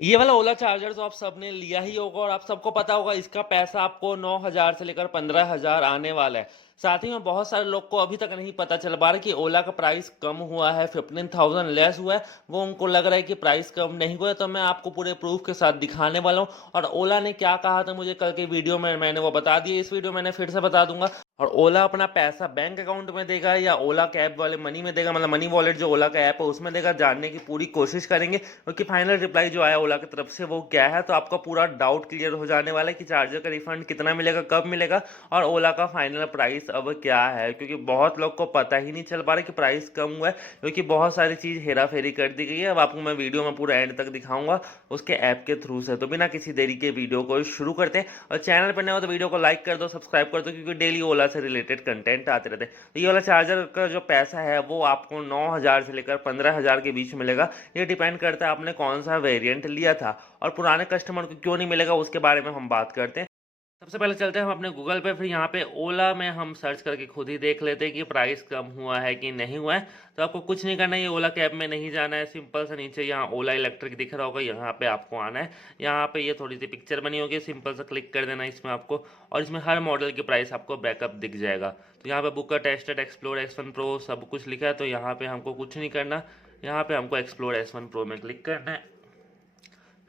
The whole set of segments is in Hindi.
ये वाला ओला चार्जर तो आप सबने लिया ही होगा और आप सबको पता होगा इसका पैसा आपको 9,000 से लेकर 15,000 आने वाला है। साथ ही में बहुत सारे लोग को अभी तक नहीं पता चल पा रहा कि ओला का प्राइस कम हुआ है, 15,000 लेस हुआ है। वो उनको लग रहा है कि प्राइस कम नहीं हुआ है, तो मैं आपको पूरे प्रूफ के साथ दिखाने वाला हूँ। और ओला ने क्या कहा था मुझे कल के वीडियो में मैंने वो बता दिया, इस वीडियो में मैंने फिर से बता दूंगा। और ओला अपना पैसा बैंक अकाउंट में देगा या ओला कैब वाले मनी में देगा, मतलब मनी वॉलेट जो ओला का ऐप है उसमें देगा, जानने की पूरी कोशिश करेंगे। क्योंकि फाइनल रिप्लाई जो आया ओला की तरफ से वो क्या है, तो आपका पूरा डाउट क्लियर हो जाने वाला है कि चार्जर का रिफंड कितना मिलेगा, कब मिलेगा और ओला का फाइनल प्राइस अब क्या है। क्योंकि बहुत लोग को पता ही नहीं चल पा रहा कि प्राइस कम हुआ है, क्योंकि बहुत सारी चीज़ हेरा फेरी कर दी गई है। अब आपको मैं वीडियो में पूरा एंड तक दिखाऊंगा उसके ऐप के थ्रू से। तो बिना किसी देरी के वीडियो को शुरू करते हैं। और चैनल पर नए हो तो वीडियो को लाइक कर दो, सब्सक्राइब कर दो, क्योंकि डेली ओला से रिलेटेड कंटेंट आते रहते हैं। तो ये वाला चार्जर का जो पैसा है वो आपको 9,000 से लेकर 15,000 के बीच मिलेगा। ये डिपेंड करता है आपने कौन सा वेरिएंट लिया था और पुराने कस्टमर को क्यों नहीं मिलेगा उसके बारे में हम बात करते हैं। सबसे पहले चलते हैं हम अपने गूगल पे, फिर यहाँ पे ओला में हम सर्च करके खुद ही देख लेते हैं कि प्राइस कम हुआ है कि नहीं हुआ है। तो आपको कुछ नहीं करना है, ये ओला कैब में नहीं जाना है, सिंपल सा नीचे यहाँ ओला इलेक्ट्रिक दिख रहा होगा, यहाँ पे आपको आना है। यहाँ पे ये थोड़ी सी पिक्चर बनी होगी, सिंपल सा क्लिक कर देना इसमें आपको, और इसमें हर मॉडल की प्राइस आपको बैकअप दिख जाएगा। तो यहाँ पे book tested explore S1 pro सब कुछ लिखा है, तो यहाँ पे हमको कुछ नहीं करना। यहाँ पे हमको एक्सप्लोर S1 प्रो में क्लिक करना है।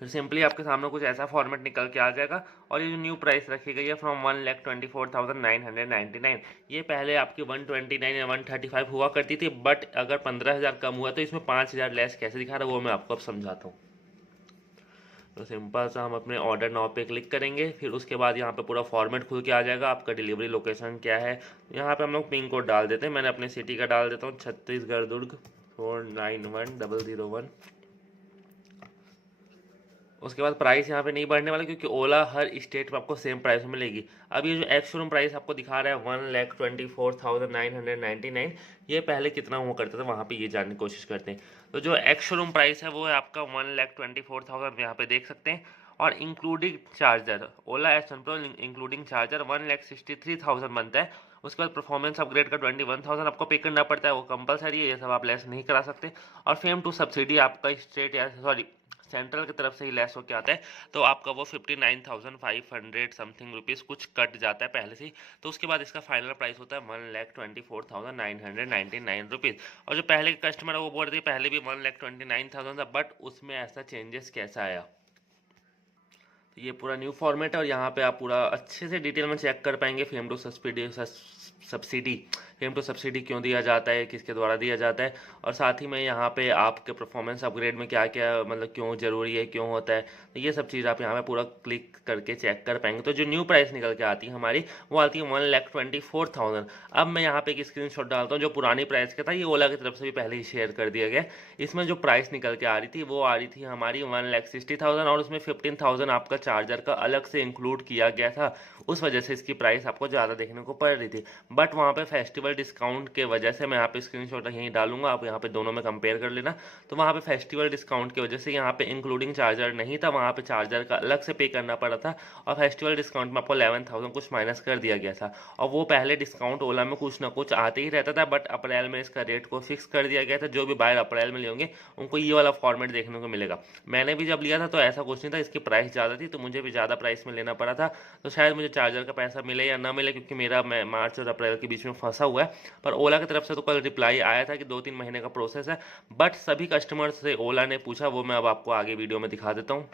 फिर सिंपली आपके सामने कुछ ऐसा फॉर्मेट निकल के आ जाएगा। और ये जो न्यू प्राइस रखी गई है फ्रॉम 1,24,999, ये पहले आपकी 129 या 135 हुआ करती थी। बट अगर 15,000 कम हुआ तो इसमें 5,000 लेस कैसे दिखा रहा है वो मैं आपको अब समझाता हूँ। तो सिंपल सा हम अपने ऑर्डर नाउ पे क्लिक करेंगे, फिर उसके बाद यहाँ पे पूरा फॉर्मेट खुल के आ जाएगा, आपका डिलीवरी लोकेशन क्या है। यहाँ पे हम लोग पिन कोड डाल देते हैं, मैंने अपने सिटी का डाल देता हूँ, छत्तीसगढ़ दुर्ग 491001। उसके बाद प्राइस यहाँ पे नहीं बढ़ने वाला, क्योंकि ओला हर स्टेट में आपको सेम प्राइस में मिलेगी। अब ये जो एक्स शोरूम प्राइस आपको दिखा रहा है 1,24,999, ये पहले कितना हुआ करता था वहाँ पे ये जानने की कोशिश करते हैं। तो जो एक्स शोरूम प्राइस है वो है आपका 1,24,000, यहाँ पे देख सकते हैं। और इंक्लूडिंग चार्जर ओला S1 प्रो इंक्लूडिंग चार्जर 1,63,000 बनता है। उसके बाद परफॉर्मेंस अपग्रेड का 21,000 आपको पे करना पड़ता है, वो कंपलसरी है, ये सब आप लेस नहीं करा सकते। और फेम टू सब्सिडी आपका स्टेट या सॉरी सेंट्रल की तरफ से ही लेस होकर आता है, तो आपका वो 59,500 समथिंग रुपीज़ कुछ कट जाता है पहले से ही। तो उसके बाद इसका फाइनल प्राइस होता है 1,24,999 रुपीज़। और जो पहले के कस्टमर है वो बोल रहे थे पहले भी 1,29,000 था, बट उसमें ऐसा चेंजेस कैसा आया। तो ये पूरा न्यू फॉर्मेट है और यहाँ पे आप पूरा अच्छे से डिटेल में चेक कर पाएंगे FAME two subsidy FAME two subsidy क्यों दिया जाता है, किसके द्वारा दिया जाता है। और साथ ही में यहाँ पे आपके परफॉर्मेंस अपग्रेड में क्या क्या मतलब क्यों ज़रूरी है, क्यों होता है, तो ये सब चीज़ आप यहाँ पे पूरा क्लिक करके चेक कर पाएंगे। तो जो न्यू प्राइस निकल के आती है हमारी वो आती है 1,24,000। अब मैं यहाँ पे एक स्क्रीनशॉट डालता हूँ जो पुरानी प्राइस का था, ये ओला की तरफ से भी पहले ही शेयर कर दिया गया। इसमें जो प्राइस निकल के आ रही थी वो आ रही थी हमारी 1,60,000, और उसमें 15,000 आपका चार्जर का अलग से इंक्लूड किया गया था। उस वजह से इसकी प्राइस आपको ज़्यादा देखने को पड़ रही थी। बट वहाँ पे फेस्टिवल डिस्काउंट के वजह से, मैं यहाँ पे स्क्रीनशॉट यहीं डालूंगा, आप यहाँ पे दोनों में कंपेयर कर लेना। तो वहाँ पे फेस्टिवल डिस्काउंट की वजह से यहाँ पे इंक्लूडिंग चार्जर नहीं था, वहाँ पे चार्जर का अलग से पे करना पड़ा था। और फेस्टिवल डिस्काउंट में आपको 11,000 कुछ माइनस कर दिया गया था। और वो पहले डिस्काउंट ओला में कुछ ना कुछ आते ही रहता था, बट अप्रैल में इसका रेट को फिक्स कर दिया गया था। जो भी बायर अप्रैल में लेंगे उनको ये वाला फॉर्मेट देखने को मिलेगा। मैंने भी जब लिया था तो ऐसा कुछ नहीं था, इसकी प्राइस ज़्यादा थी तो मुझे भी ज़्यादा प्राइस में लेना पड़ा था। तो शायद मुझे चार्जर का पैसा मिले या ना मिले, क्योंकि मेरा मैं मार्च और अप्रैल के बीच में फंसा हुआ है। पर ओला की तरफ से तो कल रिप्लाई आया था कि 2-3 महीने का प्रोसेस है। बट सभी कस्टमर्स से ओला ने पूछा, वो मैं अब आपको आगे वीडियो में दिखा देता हूँ।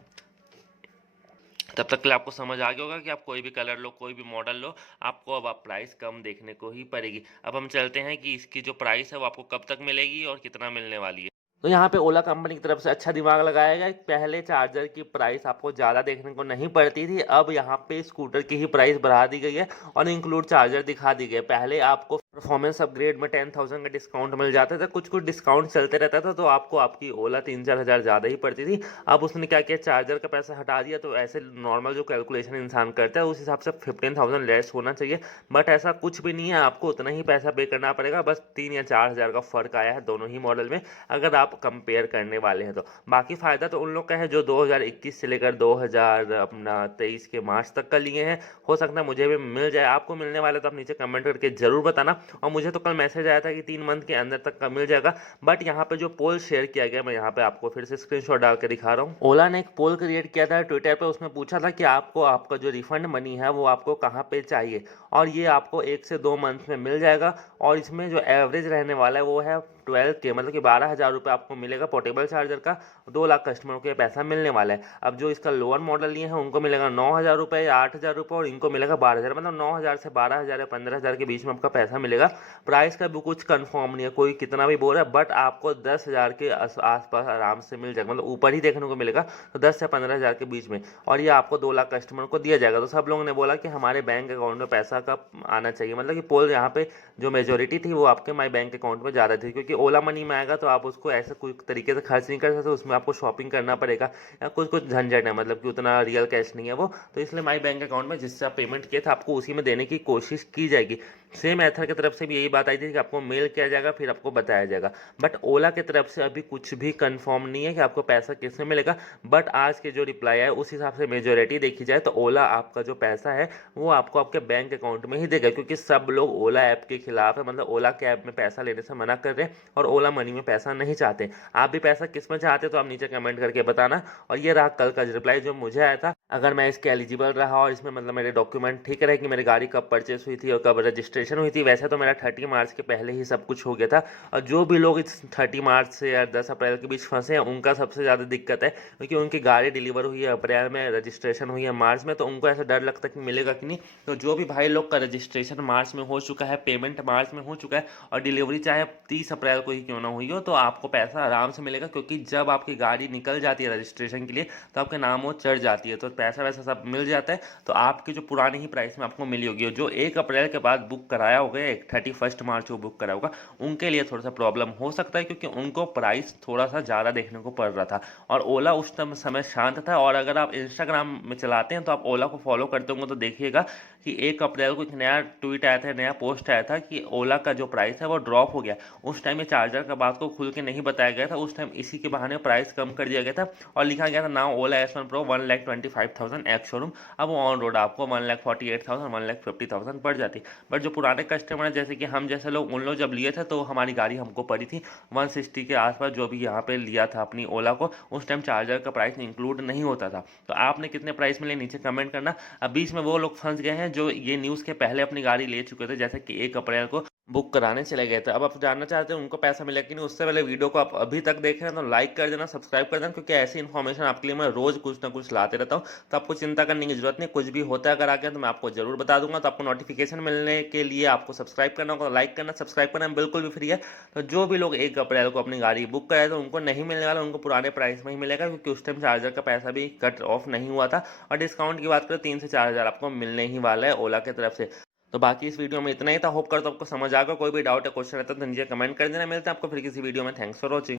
तब तक के लिए आपको समझ आ गया होगा कि आप कोई भी कलर लो, कोई भी मॉडल लो, आपको अब आप प्राइस कम देखने को ही पड़ेगी। अब हम चलते हैं कि इसकी जो प्राइस है वो आपको कब तक मिलेगी और कितना मिलने वाली है। तो यहाँ पे ओला कंपनी की तरफ से अच्छा दिमाग लगाया गया। पहले चार्जर की प्राइस आपको ज़्यादा देखने को नहीं पड़ती थी, अब यहाँ पे स्कूटर की ही प्राइस बढ़ा दी गई है और इंक्लूड चार्जर दिखा दी गई है। पहले आपको परफॉर्मेंस अपग्रेड में 10,000 का डिस्काउंट मिल जाता था, कुछ कुछ डिस्काउंट चलते रहता था, तो आपको आपकी ओला 3-4 हज़ार ज़्यादा ही पड़ती थी। अब उसने क्या किया, चार्जर का पैसा हटा दिया। तो ऐसे नॉर्मल जो कैलकुलेशन इंसान करता है उस हिसाब से 15,000 लेस होना चाहिए, बट ऐसा कुछ भी नहीं है। आपको उतना ही पैसा पे करना पड़ेगा, बस 3 या 4 हज़ार का फ़र्क आया है दोनों ही मॉडल में, अगर आप कंपेयर करने वाले हैं तो। बाकी फ़ायदा तो उन लोग का है जो 2021 से लेकर 2023 के मार्च तक का लिए हैं। हो सकता है मुझे भी मिल जाए, आपको मिलने वाले तो आप नीचे कमेंट करके ज़रूर बताना। और मुझे तो कल मैसेज आया था कि 3 मंथ के अंदर तक का मिल जाएगा। बट यहाँ पे जो पोल शेयर किया गया, मैं यहाँ पे आपको फिर से स्क्रीनशॉट डाल के दिखा रहा हूँ। ओला ने एक पोल क्रिएट किया था ट्विटर पे, उसमें पूछा था कि आपको आपका जो रिफंड मनी है वो आपको कहाँ पे चाहिए, और ये आपको 1 से 2 मंथ में मिल जाएगा। और इसमें जो एवरेज रहने वाला है वो है 12 के, मतलब कि 12,000 रुपये आपको मिलेगा पोर्टेबल चार्जर का। 2 लाख कस्टमरों को ये पैसा मिलने वाला है। अब जो इसका लोअर मॉडल लिए हैं उनको मिलेगा 9,000 रुपये या 8,000 रुपये, और इनको मिलेगा 12,000, मतलब 9,000 से 12,000 या 15,000 के बीच में आपका पैसा मिलेगा। प्राइस का भी कुछ कंफर्म नहीं है, कोई कितना भी बोल रहा है, बट आपको 10,000 के आसपास आराम से मिल जाएगा, मतलब ऊपर ही देखने को मिलेगा, तो 10 से 15,000 के बीच में। और ये आपको 2 लाख कस्टमर को दिया जाएगा। तो सब लोगों ने बोला कि हमारे बैंक अकाउंट में पैसा कब आना चाहिए, मतलब कि पोल यहाँ पे जो मेजोरिटी थी वो आपके माई बैंक अकाउंट में ज़्यादा थी, क्योंकि ओला मनी में आएगा तो आप उसको ऐसे कोई तरीके से खर्च नहीं कर सकते, उसमें आपको शॉपिंग करना पड़ेगा या कुछ कुछ झंझट है, मतलब कि उतना रियल कैश नहीं है वो। तो इसलिए माई बैंक अकाउंट में जिससे आप पेमेंट किए थे आपको उसी में देने की कोशिश की जाएगी। सेम एथर की तरफ से भी यही बात आई थी कि आपको मेल किया जाएगा, फिर आपको बताया जाएगा। बट ओला की तरफ से अभी कुछ भी कंफर्म नहीं है कि आपको पैसा किस में मिलेगा। बट आज के जो रिप्लाई है उस हिसाब से मेजोरिटी देखी जाए तो ओला आपका जो पैसा है वो आपको आपके बैंक अकाउंट में ही देगा, क्योंकि सब लोग ओला ऐप के खिलाफ है, मतलब ओला के ऐप में पैसा लेने से मना कर रहे हैं और ओला मनी में पैसा नहीं चाहते। आप भी पैसा किस में चाहते तो आप नीचे कमेंट करके बताना। और ये रहा कल का रिप्लाई जो मुझे आया था। अगर मैं इसके एलिजिबल रहा और इसमें मतलब मेरे डॉक्यूमेंट ठीक रहे कि मेरी गाड़ी कब परचेस हुई थी और कब रजिस्ट्रेशन हुई थी, वैसे तो मेरा 30 मार्च के पहले ही सब कुछ हो गया था। और जो भी लोग इस 30 मार्च से या 10 अप्रैल के बीच फंसे हैं उनका सबसे ज़्यादा दिक्कत है, क्योंकि उनकी गाड़ी डिलीवर हुई है अप्रैल में, रजिस्ट्रेशन हुई है मार्च में, तो उनको ऐसा डर लगता है कि मिलेगा कि नहीं। तो जो भी भाई लोग का रजिस्ट्रेशन मार्च में हो चुका है, पेमेंट मार्च में हो चुका है, और डिलीवरी चाहे 30 अप्रैल को ही क्यों ना हुई हो, तो आपको पैसा आराम से मिलेगा, क्योंकि जब आपकी गाड़ी निकल जाती है रजिस्ट्रेशन के लिए तो आपके नाम वो चढ़ जाती है, तो पैसा वैसा सब मिल जाता है। तो आपकी जो पुरानी ही प्राइस में आपको मिली होगी। जो 1 अप्रैल के बाद बुक कराया होगा, 31 मार्च को बुक कराया होगा, उनके लिए थोड़ा सा प्रॉब्लम हो सकता है, क्योंकि उनको प्राइस थोड़ा सा ज़्यादा देखने को पड़ रहा था। और ओला उस समय शांत था। और अगर आप इंस्टाग्राम में चलाते हैं तो आप ओला को फॉलो करते होंगे तो देखिएगा कि 1 अप्रैल को एक नया ट्वीट आया था, नया पोस्ट आया था कि ओला का जो प्राइस है वो ड्रॉप हो गया। उस टाइम ये चार्जर का बात को खुल के नहीं बताया गया था, उस टाइम इसी के बहाने प्राइस कम कर दिया गया था और लिखा गया था नाउ ओला S1 Pro 1,25,000 एक्स शोरूम। अब वो ऑन रोड आपको 1,48,000 1,50,000 पड़ जाती। बट जो पुराने कस्टमर हैं जैसे कि हम जैसे लोग, उन लोग जब लिए थे तो हमारी गाड़ी हमको पड़ी थी 160 के आसपास। जो भी यहाँ पे लिया था अपनी ओला को, उस टाइम चार्जर का प्राइस इंक्लूड नहीं होता था। तो आपने कितने प्राइस में लिए नीचे कमेंट करना। अब बीच में वो लोग फंस गए हैं जो ये न्यूज़ के पहले अपनी गाड़ी ले चुके थे, जैसे कि 1 अप्रैल को बुक कराने चले गए थे। अब आप जानना चाहते हैं उनको पैसा मिला कि नहीं, उससे पहले वीडियो को आप अभी तक देख रहे हैं तो लाइक कर देना, सब्सक्राइब कर देना, क्योंकि ऐसी इन्फॉर्मेशन आपके लिए मैं रोज़ कुछ ना कुछ लाते रहता हूँ। तो आपको चिंता करने की जरूरत नहीं, कुछ भी होता है अगर आगे तो मैं आपको जरूर बता दूंगा। तो आपको नोटिफिकेशन मिलने के लिए आपको सब्सक्राइब करना होगा, लाइक करना, सब्सक्राइब करना बिल्कुल भी फ्री है। तो जो भी लोग 1 अप्रैल को अपनी गाड़ी बुक कराए तो उनको नहीं मिलने वाला, उनको पुराने प्राइस में ही मिलेगा, क्योंकि उस टाइम चार्जर का पैसा भी कट ऑफ नहीं हुआ था। और डिस्काउंट की बात करें 3 से 4 हज़ार आपको मिलने ही वाला है ओला की तरफ से। तो बाकी इस वीडियो में इतना ही था। होप करता हूं आपको समझ आ गया। कोई भी डाउट या क्वेश्चन रहता है तो नीचे कमेंट कर देना। मिलते हैं आपको फिर किसी वीडियो में। Thanks for watching.